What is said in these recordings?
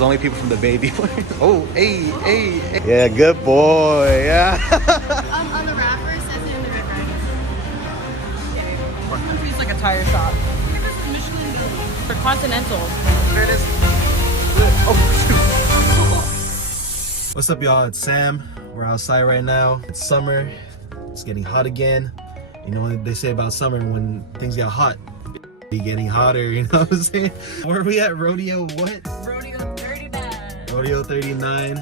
Only people from the baby. Oh, hey, hey, hey. Yeah, good boy. Yeah. On the wrapper, it says it in the red writing. It's like a tire shop. Look at this Michelin building. For Continental. There it is. Oh, shoot. What's up, y'all? It's Sam. We're outside right now. It's summer. It's getting hot again. You know what they say about summer, when things get hot, be getting hotter, you know what I'm saying? Where are we at? Rodeo what? Rodeo 39. Rodeo 39.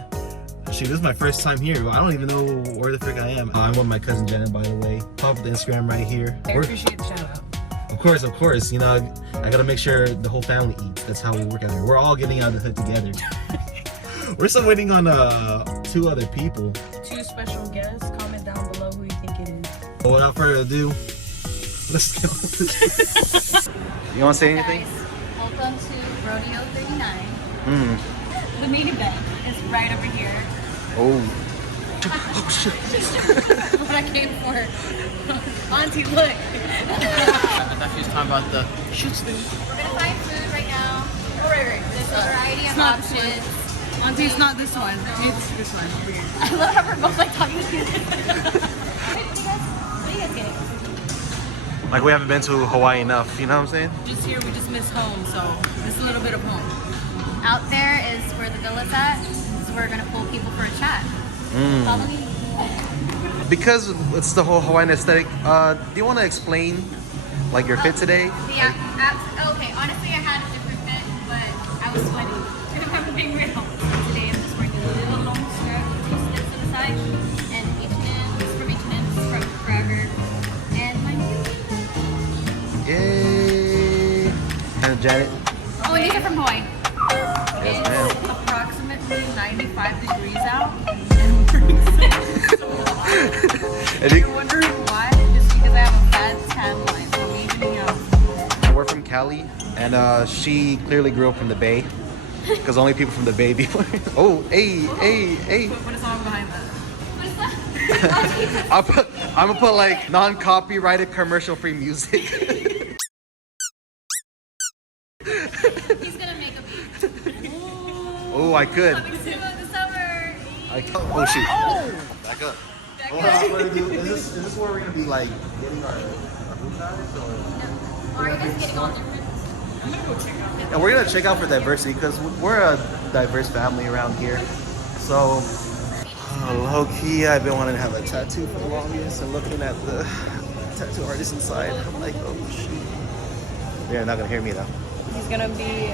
Shoot, this is my first time here. I don't even know where the frick I am. I'm with my cousin Jenna, by the way. Pop up the Instagram right here. I appreciate the shout out. Of course. You know, I gotta make sure the whole family eats. That's how we work out here. We're all getting out of the hood together. We're still waiting on 2 other people. 2 special guests. Comment down below who you think it is. But without further ado, let's go. You want to say anything? Guys, welcome to Rodeo 39. Mm. The main event is right over here. Oh. That's what I came for. Auntie, look. I thought she was talking about the shoots thing. We're gonna find food right now. Right. There's a variety of not options. Auntie, it's not this one. It's this one over here. I love how we're both like talking to you. What are you guys getting? Like we haven't been to Hawaii enough, you know what I'm saying? Just here, we just miss home, so it's a little bit of home. Out there is where the villa's at, so we're gonna pull people for a chat. Follow me. Because it's the whole Hawaiian aesthetic, do you want to explain like your fit today? Okay, honestly I had a different fit, but I was sweating. I'm being real. Today I'm just wearing a little long skirt with 2 snips on the side, and H&M, this is from H&M, this is from Forever, and my Yay! And Janet. oh, and these are from Hawaii. Yes, ma'am. It's approximately 95 degrees out, And you're wondering why? Just because I have a bad tan line, so I'm evening out. we're from Cali, and she clearly grew up from the Bay, because only people from the Bay be wearing. Oh, hey, hey, hey! Put a song behind that. What is that? I'm gonna put like non-copyrighted, commercial-free music. He's gonna make a beat. Oh, I could. Coming soon in the summer. Oh shoot! Back up. Well, is this where we're gonna be like getting our food guys, or? Or are you guys getting all different? I'm gonna go check out. And we're gonna check out for diversity, because we're a diverse family around here. So, low key, I've been wanting to have a tattoo for the longest, and looking at the tattoo artist inside, I'm like, oh shoot. They're not gonna hear me though. He's gonna be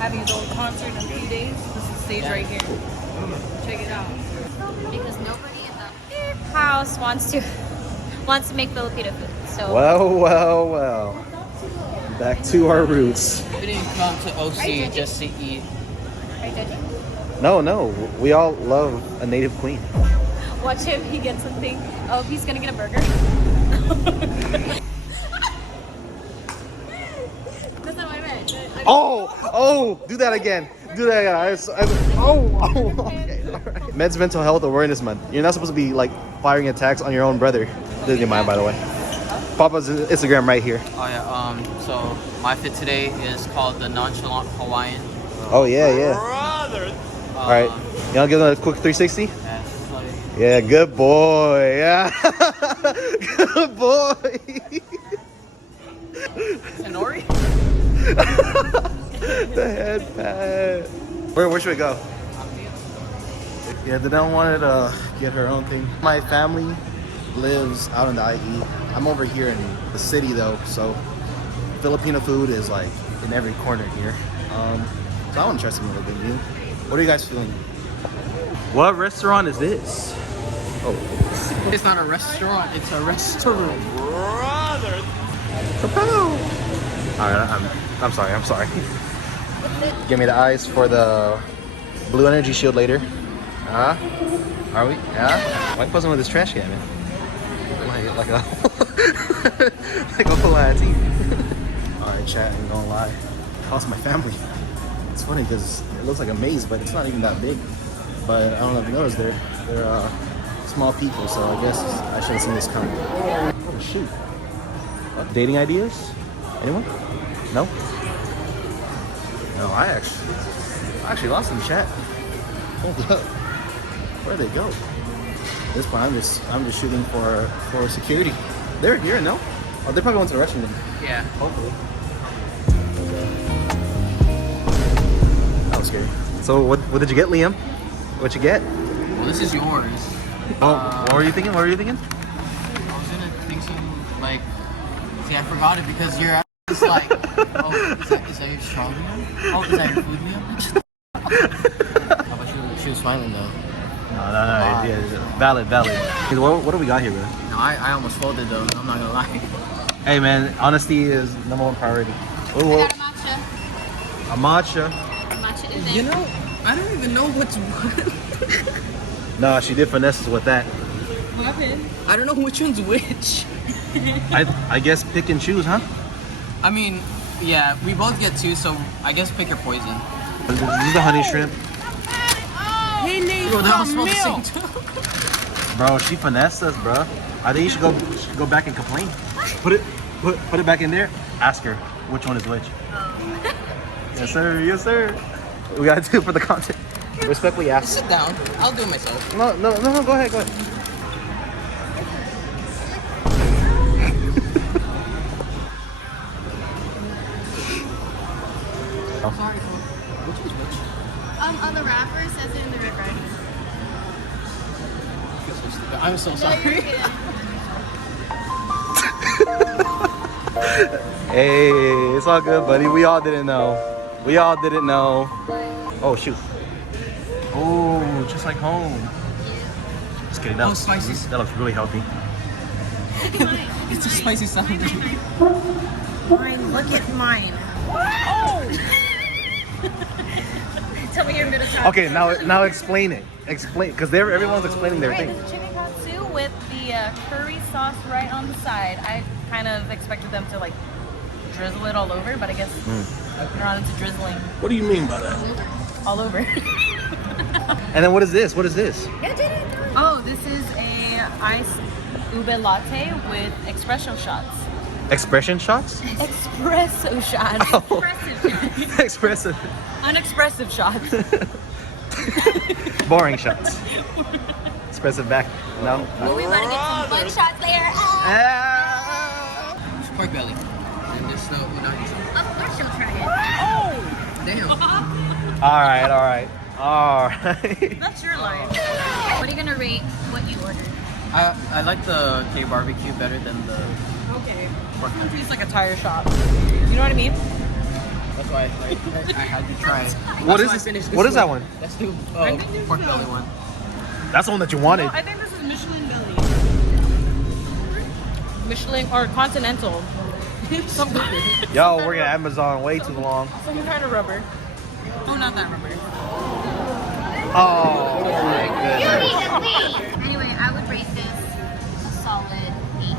having his own concert in a few days. This is the stage right here. Check it out. Because nobody in the house wants to make Filipino food. So Well. Back to our roots. We didn't come to OC just to eat. are you judging? No, we all love a native queen. Watch him, he gets something. Oh, he's gonna get a burger. That's not what I meant. Oh, do that again. Okay, all right. Men's Mental Health Awareness Month. You're not supposed to be like firing attacks on your own brother. Doesn't mind, by the way. Papa's Instagram right here. Oh yeah. So my fit today is called the Nonchalant Hawaiian. Oh yeah. All right. You want to give them a quick 360? Yeah, good boy. Yeah, good boy. Tenori? The head pat. Where should we go? Yeah, they don't want to get her own thing. My family lives out in the IE. I'm over here in the city though, so Filipino food is like in every corner here. So I want to try something a little bit new. What are you guys feeling? What restaurant is this? Oh, It's not a restaurant. It's a restaurant. alright. I'm sorry. Give me the ice for the blue energy shield later. Are we? Yeah. Why posing with this trash can, man? Like a whole lot of team. Alright, chat, I'm gonna lie. I lost my family. It's funny because it looks like a maze, but it's not even that big. But I don't know if you noticed, they're small people, so I guess I should have seen this coming. Oh shoot. What? Dating ideas? Anyone? No? No, I I actually lost some chat. Hold up. Where'd they go? At this point, I'm just shooting for security. They're here, no? Oh, they probably went to the restroom then. Yeah. Hopefully. That was scary. So what did you get, Liam? What'd you get? Well, this is yours. What were you thinking? What were you thinking? I was gonna think some like. See, I forgot it because you're just like, oh, is that your strong meal? Oh, is that your food meal? How about she was smiling though. No. Yeah, valid. What do we got here, bro? No, I almost folded though. I'm not gonna lie. Hey, man, honesty is number one priority. I got a matcha. A matcha. Matcha is You it. know, I don't even know what's what. No, she did finesse us with that. What happened? I don't know which one's which. I guess pick and choose, huh? I mean, yeah, we both get two, so I guess pick your poison. This is the honey shrimp. He needs Bro, they all some smell the same milk. too. Bro, she finessed us, bro. I think you should go back and complain. Put it back in there. Ask her which one is which. Yes, sir. Yes, sir. We gotta do it for the content. Respectfully ask. Sit down. I'll do it myself. No. Go ahead. Sorry, which is which? On the wrapper it says it in the Red Riding. I'm so sorry. Hey, it's all good, buddy. We all didn't know. Oh shoot. Oh, just like home. Just kidding. Oh, spicy. That looks really healthy. It's a spicy sound. Mine, look at mine. Tell me your middle top. Okay, now explain it. Explain, because everyone's explaining their Right, thing. the chicken katsu with the curry sauce right on the side. I kind of expected them to like drizzle it all over, but I guess they're not into drizzling What do you mean by that? all over. And then what is this? Oh, this is a iced ube latte with espresso shots. Expression shots? Espresso shots. Oh. Expressive. Unexpressive shots. Boring shots. Expressive back. No? Oh, we about to get some fun shots later. Ah. Pork belly. And this no unagi sauce. Of course you'll try it. Damn. Alright. That's your line. What are you gonna rate what you ordered? I like the K barbecue better than the Okay. pork belly. It tastes like a tire shop. You know what I mean? That's why I had to try it. What That's is why I this? finished What is that one. one? Let's do I think this pork is belly the- one. That's the one that you wanted. No, I think this is Michelin belly. Michelin or Continental. Some Yo, we're at Amazon way too long. kind of rubber. Oh, not that rubber. Oh my goodness. Anyway, I would rate this a solid 8.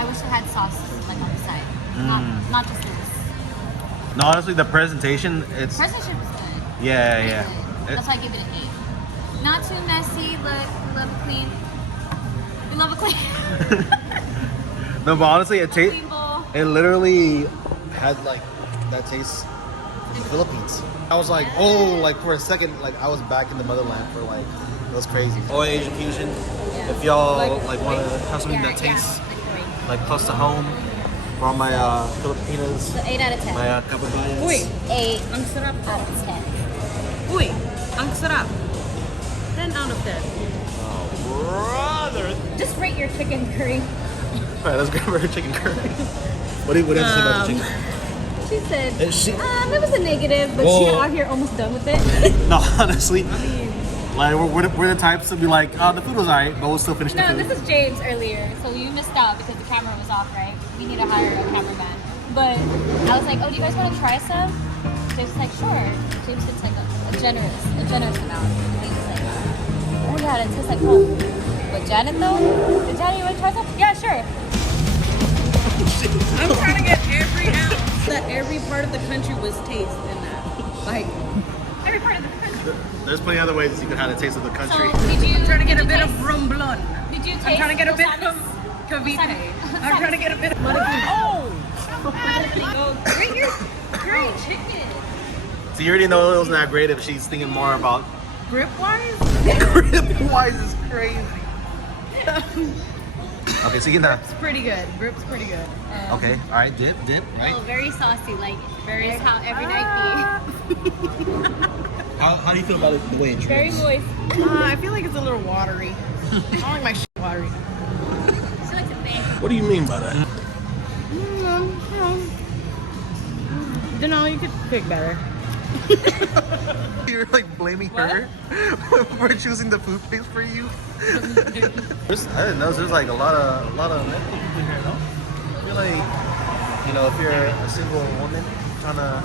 I wish it had sauce like on the side. Not just this. No, honestly, the presentation, it's Presentation was good. yeah. That's why I give it an 8. Not too messy, but we love it clean. We love it clean. No, but honestly, it tastes. Clean bowl. It literally had like that taste in the Philippines. I was like, oh, like for a second, like I was back in the motherland for like, it was crazy. Oh, Asian fusion. If y'all like want to have something that tastes like close to home, for all my Filipinas, So 8 out of 10. my kababayans. Uy, 8 ang sarap out po. of 10. Uy, ang sarap. 10 out of 10. Brother. Just rate your chicken curry. All right, let's grab her chicken curry. What do you say about the chicken? She said, She, it was a negative, but she's Whoa. out here almost done with it. no, honestly, like we're the types to be like, the food was alright, but we'll still finish the No, food. this is James earlier, so you missed out because the camera was off, right? We need to hire a cameraman. But I was like, oh, do you guys want to try some? James was like, sure. James gets like a generous amount. And he was like, oh yeah, it tastes like home. But Janet though? Did Janet, you want to try some? Yeah, sure. I'm trying to get every ounce that every part of the country was tasted in that. Like, Every part of the country. There's plenty other ways you can have the taste of the country. So, did you? I'm trying to get a did you bit of taste- rumblon. Did you taste? I'm trying to get a bit Rosanas? of cavite. Rosanas. I'm trying to get a bit of oh! Rate your curry chicken. So you already know it was not great if she's thinking more about Grip wise? grip wise is crazy. Okay, sige na. It's pretty good. Grip's pretty good. Okay, all right, dip, right? Oh, very saucy, like very how every night How do you feel about it, the way it be. Very drips? moist. I feel like it's a little watery. I don't like my shit watery. She likes it thick. What do you mean by that? You know, you could pick better. You're like blaming her for choosing the food place for you. I didn't know there's like a lot of medical people here, no? I feel like, you know, if you're a single woman trying to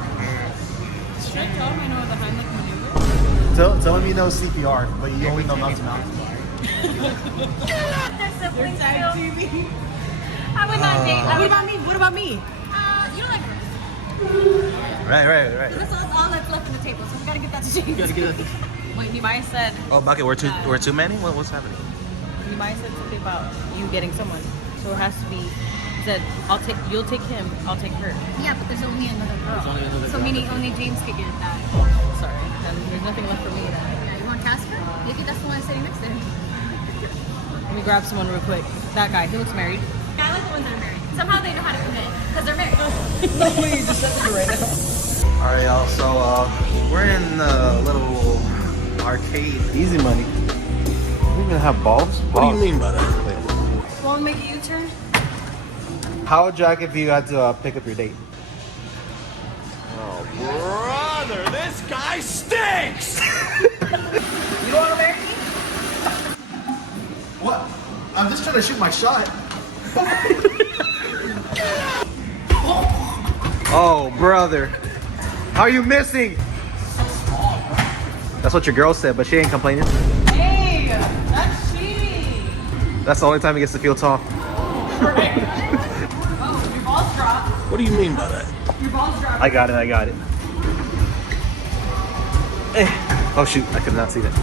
Should I tell him I know the Heimlich maneuver? tell him you know CPR, but you only know mouth to mouth. That's a Your side TV. I would not date. What about me? What about me? You don't like her. Right. That's all that's left on the table, so we gotta get that to change. Wait, Nimai said Oh, Bucket, we're too many? What's happening? Nimai said something about you getting someone. So it has to be he said you'll take him, I'll take her. Yeah, but there's only another girl. So meaning only James could get that. Sorry. Then there's nothing left for me then. Yeah, you want Casper? Maybe that's the one sitting next to him. Let me grab someone real quick. That guy, he looks married. I like the ones that are married. Somehow they know how to commit because they're married. No way, you just said it right now. All right, y'all. So we're in a little arcade. Easy money. We even have balls. What do you mean by that? Want to make a U-turn? How would you like if you had to pick up your date? Oh, brother, this guy stinks! You want to marry me? What? I'm just trying to shoot my shot. Oh, brother. How are you missing? That's what your girl said, but she ain't complaining. Hey, that's cheating. That's the only time he gets to feel tall. Oh, your balls dropped. What do you mean by that? Your balls dropped. I got it. Eh. Oh, shoot. I could not see that.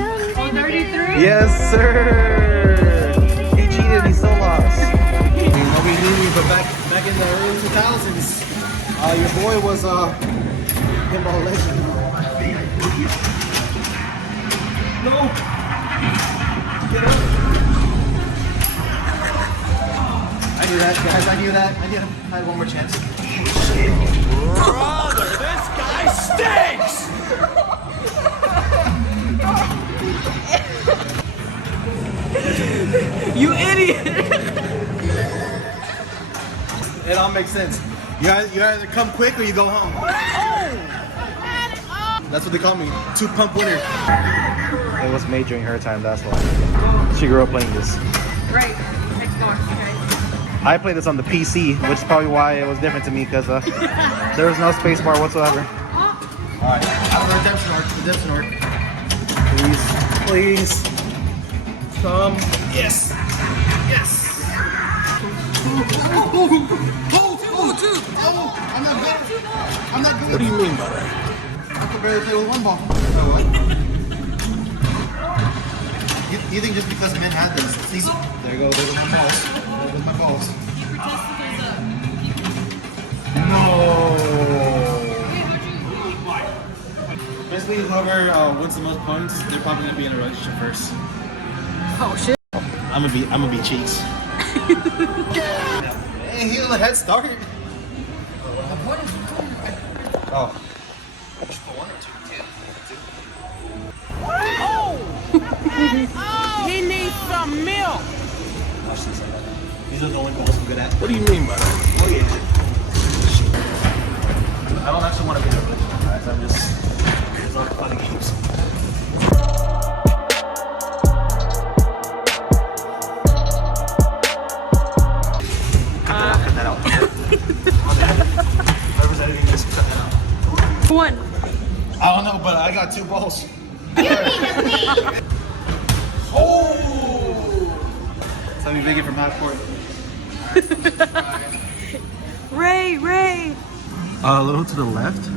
Oh, 33? Yes, sir. He cheated. He so lost. Nobody knew you, but back in the early 2000s, your boy was pinball legend. No. Get up. I knew that, guys. I knew that. I had one more chance. Brother, this guy stinks! You idiot! It all makes sense. You either come quick or you go home. That's what they call me. 2-pump winner. It was made during her time, that's why. She grew up playing this. Right. Next door, you guys. I played this on the PC, which is probably why it was different to me, because there was no space bar whatsoever. Alright, redemption arc. Please. Come. Yes. I'm not good. What do you mean by that? I can barely play with one ball. Oh, what? You think just because men had this, it's easy? There goes my balls. There goes my balls. No. Basically, whoever wins the most points, they're probably gonna be in a relationship first. Oh, shit. I'm gonna be cheeks. Hey, he on the head start. Oh. He needs some milk! These are the only balls I'm good at. What do you mean by that? Oh, yeah. I don't actually want to be in a relationship, guys. I'm just... It's all fun and games. Cut that out. Whoever's editing this, cut that out. One. I don't know, but I got 2 balls. Oh! So we big it from half court. Ray. A little to the left.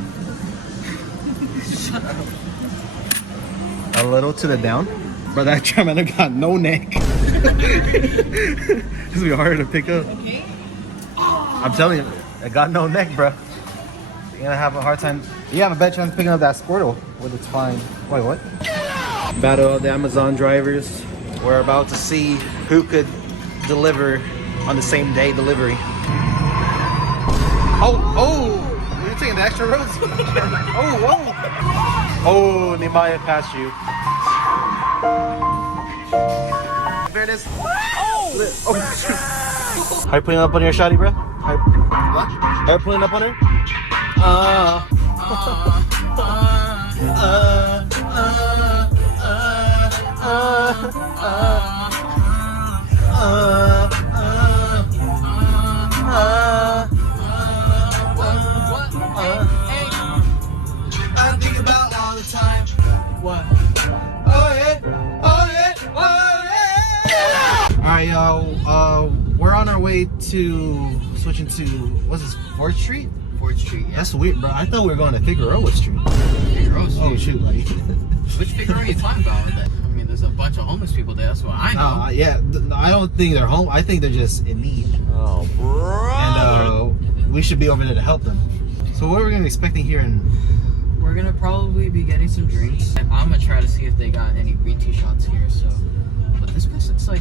A little to the down. But that Charmander got no neck. This will be harder to pick up. I'm telling you, it got no neck, bro. You're gonna have a hard time You have a better chance of picking up that Squirtle with its fine. Wait, what? Battle of the Amazon drivers. We're about to see who could deliver on the same day delivery. Oh! You're taking the extra roads? Oh, Nehemiah passed you. There it is. Oh, shoot. How you putting up on your shotty, bro? What? How you putting up on her? I think about all the time. What? Alright, y'all. We're on our way to switching to what's this? 4th Street? 4th Street, yeah. That's weird, bro. I thought we were going to Figueroa Street. Figueroa Street. Oh shoot, like. Which Figueroa are you talking about? I mean, there's a bunch of homeless people there. That's what I know. Yeah, I don't think they're home. I think they're just in need. Oh, bro. And we should be over there to help them. So what are we gonna be expecting here in? We're gonna probably be getting some drinks. I'm gonna try to see if they got any green tea shots here. So, but this place looks like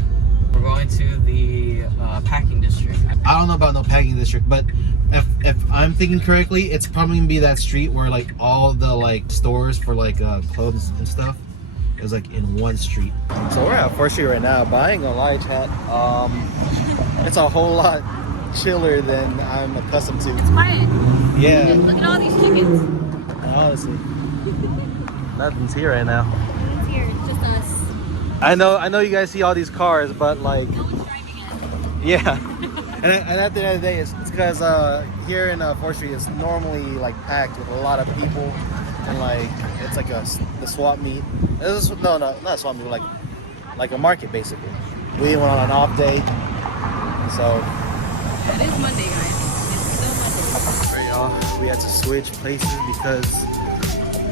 we're going to the packing district. I don't know about no packing district, but if I'm thinking correctly, it's probably gonna be that street where like all the like stores for like clothes and stuff is like in one street. So we're at 4th Street right now, but I ain't gonna lie, chat. It's a whole lot chiller than I'm accustomed to. It's quiet. Yeah. Look at all these chickens. Honestly, nothing's here right now. It's here. It's just us. I know you guys see all these cars, but like, No one's driving it. yeah. and at the end of the day, it's because here in 4th Street, it's normally like packed with a lot of people, and like it's like the swap meet. No, not a swap meet, like a market basically. We went on an off day, so. It is Monday, guys. It's still Monday. Alright, y'all. We had to switch places because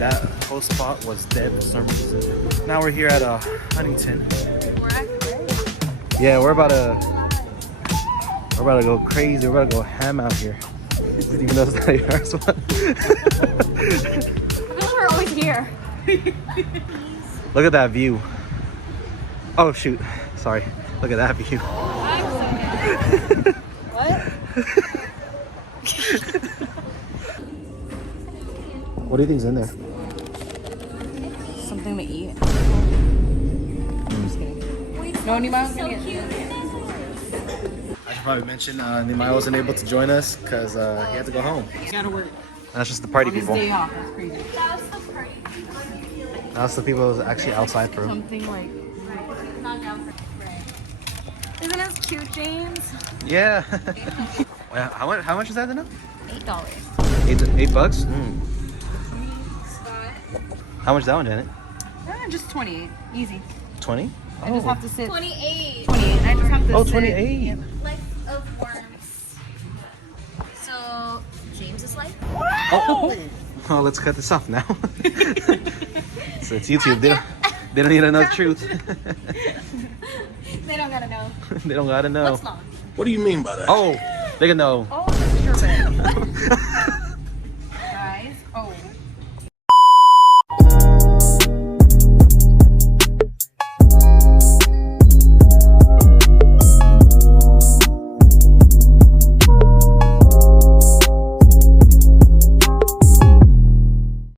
that whole spot was dead for some reason. Now we're here at Huntington. We're actually ready. Yeah, we're about to go crazy. We're about to go ham out here. Even though it's not even our spot. I feel like we're always here. Look at that view. Oh shoot. Sorry. Look at that view. What? What do you think's in there? Something to eat. I'm just kidding. No, Nehemiah's gonna get it. I should probably mention Nehemiah wasn't able to join us because he had to go home. You gotta work. That's just the party On his people. day off. That's crazy. That was the party. That's the people who's actually outside for him. Something like. Not down for right. Isn't this cute, James? Yeah. Well, how much is that now? $8. $8? How much is that one, Janet? Just 28. Easy. 20? I just have to sit. 28. 28. I just have to Oh, sit. 28. Yep. Life of worms. So, James's life? Oh, well, let's cut this off now. So it's YouTube. They don't need to know the truth. They don't gotta know. They don't gotta know. What's long? What do you mean by that? Oh, they can know. Oh, this is your bed.